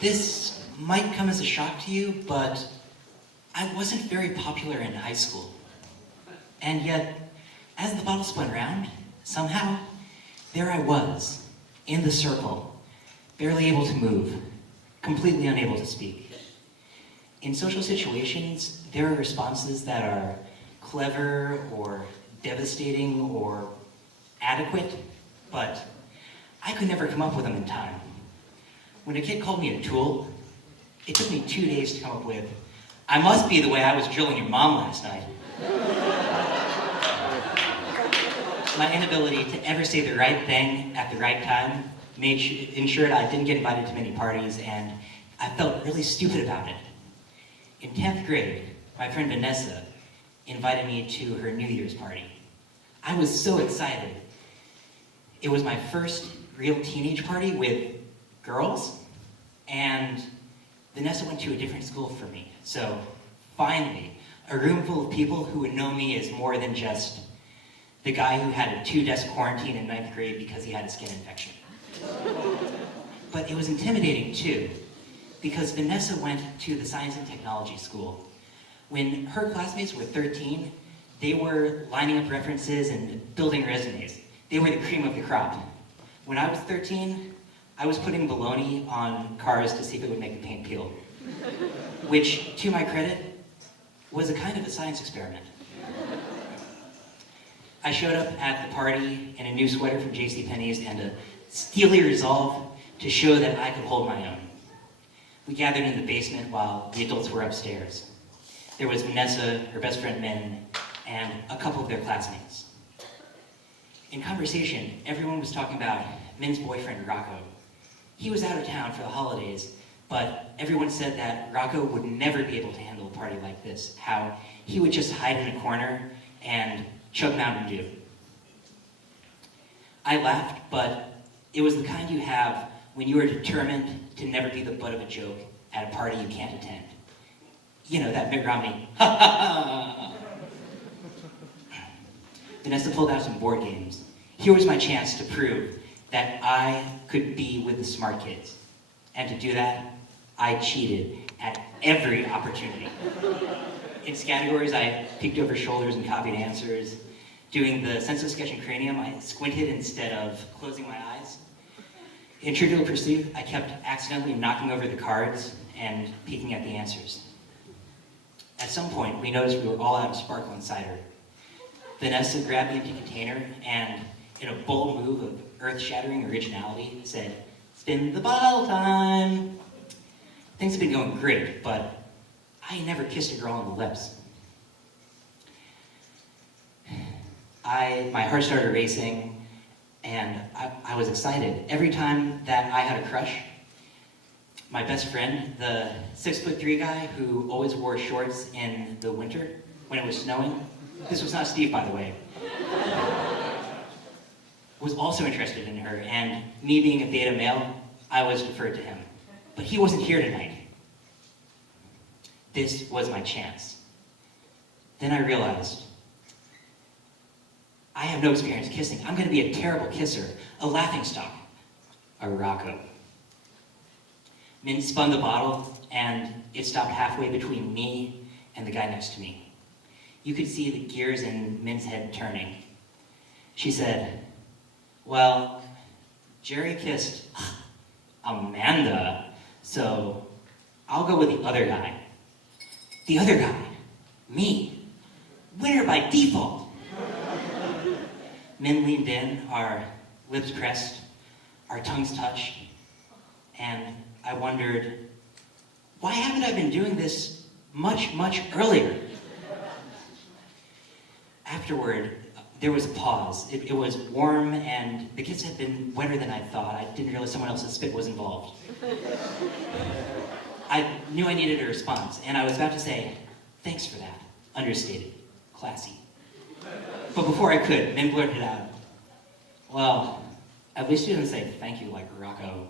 This might come as a shock to you, but I wasn't very popular in high school. And yet, as the bottle spun round, somehow, there I was, in the circle, barely able to move, completely unable to speak. In social situations, there are responses that are clever or devastating or adequate, but I could never come up with them in time. When a kid called me a tool, it took me 2 days to come up with, "I must be the way I was drilling your mom last night." My inability to ever say the right thing at the right time ensured I didn't get invited to many parties, and I felt really stupid about it. In 10th grade, my friend Vanessa invited me to her New Year's party. I was so excited. It was my first real teenage party with girls, and Vanessa went to a different school from me. So finally, a room full of people who would know me as more than just the guy who had a 2-desk quarantine in 9th grade because he had a skin infection. But it was intimidating too, because Vanessa went to the science and technology school. When her classmates were 13, they were lining up references and building resumes. They were the cream of the crop. When I was 13, I was putting bologna on cars to see if it would make the paint peel, which, to my credit, was a kind of a science experiment. I showed up at the party in a new sweater from JCPenney's and a steely resolve to show that I could hold my own. We gathered in the basement while the adults were upstairs. There was Vanessa, her best friend Min, and a couple of their classmates. In conversation, everyone was talking about Min's boyfriend, Rocco. He was out of town for the holidays, but everyone said that Rocco would never be able to handle a party like this, how he would just hide in a corner and chug Mountain Dew. I laughed, but it was the kind you have when you are determined to never be the butt of a joke at a party you can't attend. You know, that Mitt Romney, ha ha ha. Vanessa pulled out some board games. Here was my chance to prove that I could be with the smart kids. And to do that, I cheated at every opportunity. In categories, I peeked over shoulders and copied answers. Doing the senseless sketch in Cranium, I squinted instead of closing my eyes. In Trivial Pursuit, I kept accidentally knocking over the cards and peeking at the answers. At some point, we noticed we were all out of sparkling cider. Vanessa grabbed the empty container and, in a bold move of earth-shattering originality, said, "Spin the bottle time." Things have been going great, but I never kissed a girl on the lips. My heart started racing, and I was excited. Every time that I had a crush, my best friend, the 6'3" guy who always wore shorts in the winter when it was snowing, this was not Steve, by the way, was also interested in her, and me being a beta male, I was deferred to him. But he wasn't here tonight. This was my chance. Then I realized, I have no experience kissing. I'm going to be a terrible kisser, a laughingstock, a Rocco. Min spun the bottle, and it stopped halfway between me and the guy next to me. You could see the gears in Min's head turning. She said, "Well, Jerry kissed Amanda, so I'll go with the other guy." The other guy? Me. Winner by default. Min leaned in, our lips pressed, our tongues touched, and I wondered, why haven't I been doing this much, much earlier? Afterward, there was a pause. It was warm, and the kiss had been wetter than I thought. I didn't realize someone else's spit was involved. I knew I needed a response, and I was about to say, "Thanks for that." Understated. Classy. But before I could, Min blurted out, "Well, at least you didn't say thank you like Rocco."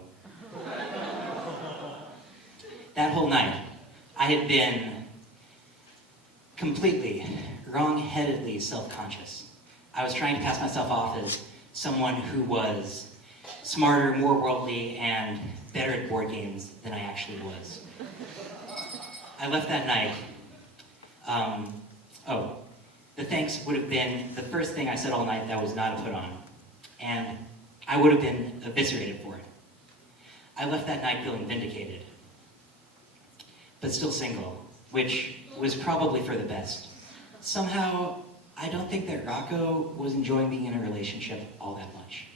That whole night, I had been completely, wrong-headedly self-conscious. I was trying to pass myself off as someone who was smarter, more worldly, and better at board games than I actually was. I left that night. The thanks would have been the first thing I said all night that was not a put on. And I would have been eviscerated for it. I left that night feeling vindicated, but still single, which was probably for the best. Somehow, I don't think that Rocco was enjoying being in a relationship all that much.